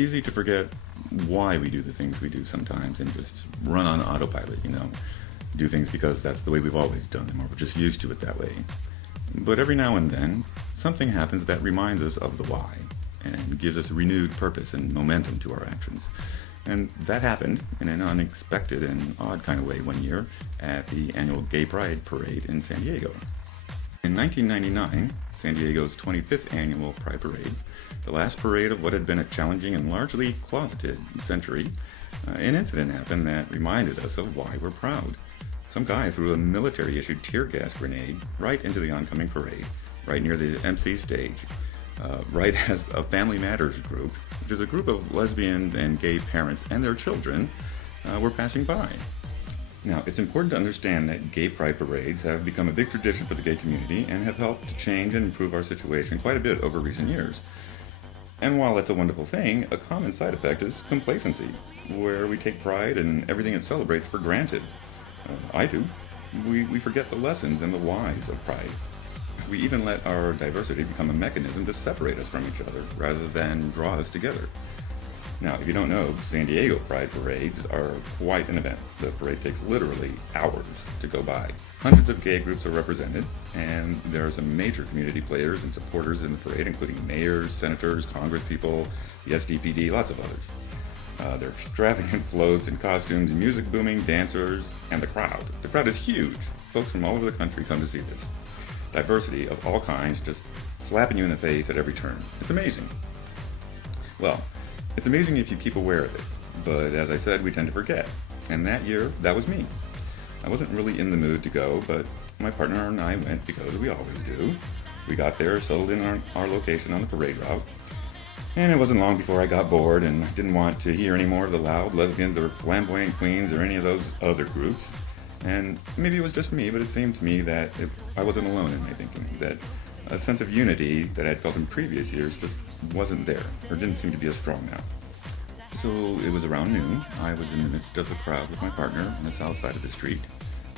easy to forget why we do the things we do sometimes and just run on autopilot, do things because that's the way we've always done them, or we're just used to it that way. But every now and then, something happens that reminds us of the why and gives us a renewed purpose and momentum to our actions. And that happened in an unexpected and odd kind of way one year at the annual Gay Pride Parade in San Diego. In 1999, San Diego's 25th annual Pride Parade, the last parade of what had been a challenging and largely closeted century, an incident happened that reminded us of why we're proud. Some guy threw a military-issued tear gas grenade right into the oncoming parade, right near the MC stage, right as a Family Matters group, which is a group of lesbian and gay parents and their children, were passing by. Now, it's important to understand that gay pride parades have become a big tradition for the gay community and have helped to change and improve our situation quite a bit over recent years. And while it's a wonderful thing, a common side effect is complacency, where we take pride in everything it celebrates for granted. I do. We forget the lessons and the whys of pride. We even let our diversity become a mechanism to separate us from each other rather than draw us together. Now, if you don't know, San Diego Pride Parades are quite an event. The parade takes literally hours to go by. Hundreds of gay groups are represented, and there are some major community players and supporters in the parade, including mayors, senators, congresspeople, the SDPD, lots of others. There are extravagant floats and costumes, music booming, dancers, and the crowd. The crowd is huge. Folks from all over the country come to see this. Diversity of all kinds just slapping you in the face at every turn. It's amazing. Well, it's amazing if you keep aware of it, but as I said, we tend to forget. And that year, that was me. I wasn't really in the mood to go, but my partner and I went because we always do. We got there, settled in our location on the parade route, and it wasn't long before I got bored and didn't want to hear any more of the loud lesbians or flamboyant queens or any of those other groups. And maybe it was just me, but it seemed to me that I wasn't alone in my thinking, that a sense of unity that I'd felt in previous years just wasn't there, or didn't seem to be as strong now. So it was around noon. I was in the midst of the crowd with my partner on the south side of the street,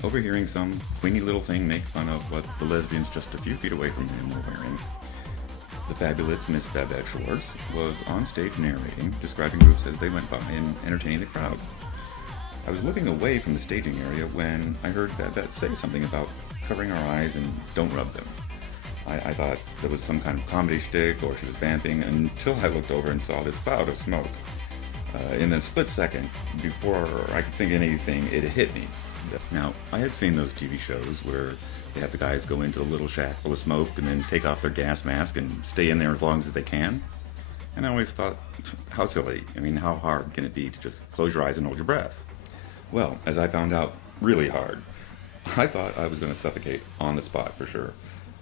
overhearing some queenie little thing make fun of what the lesbians just a few feet away from him were wearing. The fabulous Miss Babette Schwartz was on stage narrating, describing groups as they went by and entertaining the crowd. I was looking away from the staging area when I heard Babette say something about covering our eyes and don't rub them. I thought there was some kind of comedy shtick or she was vamping until I looked over and saw this cloud of smoke. In a split second, before I could think anything, it hit me. Now, I had seen those TV shows where they have the guys go into a little shack full of smoke and then take off their gas mask and stay in there as long as they can. And I always thought, how silly. I mean, how hard can it be to just close your eyes and hold your breath? Well, as I found out, really hard. I thought I was going to suffocate on the spot for sure.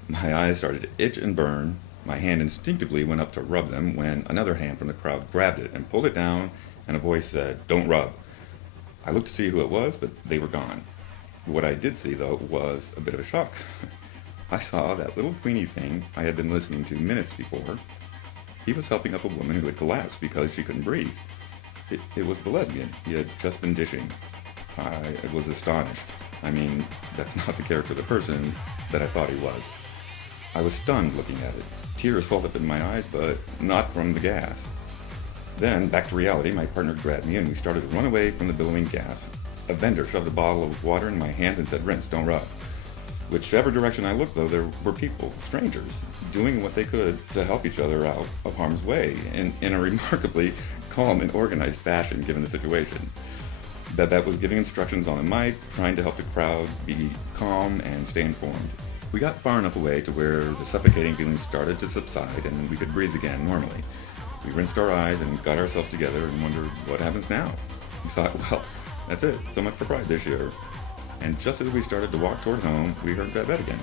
My eyes started to itch and burn. My hand instinctively went up to rub them when another hand from the crowd grabbed it and pulled it down, and a voice said, "Don't rub." I looked to see who it was, but they were gone. What I did see, though, was a bit of a shock. I saw that little queenie thing I had been listening to minutes before. He was helping up a woman who had collapsed because she couldn't breathe. It was the lesbian he had just been dishing. I was astonished. I mean, that's not the character of the person that I thought he was. I was stunned looking at it. Tears welled up in my eyes, but not from the gas. Then, back to reality, my partner grabbed me and we started to run away from the billowing gas. A vendor shoved a bottle of water in my hand and said, "Rinse, don't rub." Whichever direction I looked, though, there were people, strangers, doing what they could to help each other out of harm's way in a remarkably calm and organized fashion given the situation. Babette was giving instructions on a mic, trying to help the crowd be calm and stay informed. We got far enough away to where the suffocating feelings started to subside and we could breathe again normally. We rinsed our eyes and got ourselves together and wondered what happens now. We thought, well, that's it, so much for Pride this year. And just as we started to walk toward home, we heard Babette again.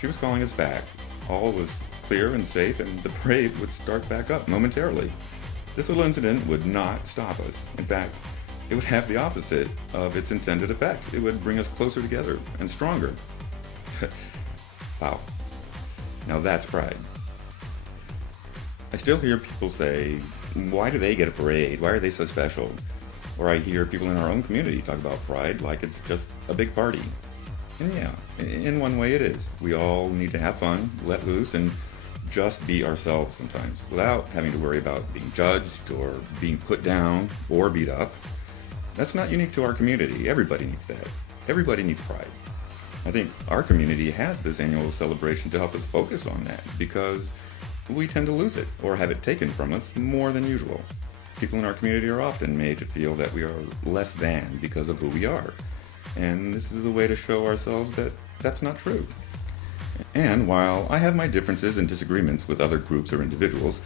She was calling us back. All was clear and safe and the parade would start back up momentarily. This little incident would not stop us. In fact, it would have the opposite of its intended effect. It would bring us closer together and stronger. Wow. Now that's pride. I still hear people say, why do they get a parade? Why are they so special? Or I hear people in our own community talk about pride like it's just a big party. And yeah, in one way it is. We all need to have fun, let loose, and just be ourselves sometimes without having to worry about being judged or being put down or beat up. That's not unique to our community. Everybody needs that. Everybody needs pride. I think our community has this annual celebration to help us focus on that because we tend to lose it or have it taken from us more than usual. People in our community are often made to feel that we are less than because of who we are. And this is a way to show ourselves that that's not true. And while I have my differences and disagreements with other groups or individuals,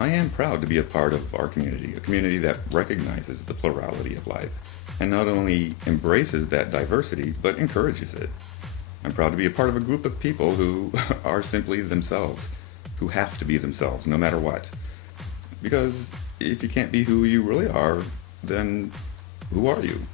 I am proud to be a part of our community, a community that recognizes the plurality of life and not only embraces that diversity, but encourages it. I'm proud to be a part of a group of people who are simply themselves, who have to be themselves no matter what. Because if you can't be who you really are, then who are you?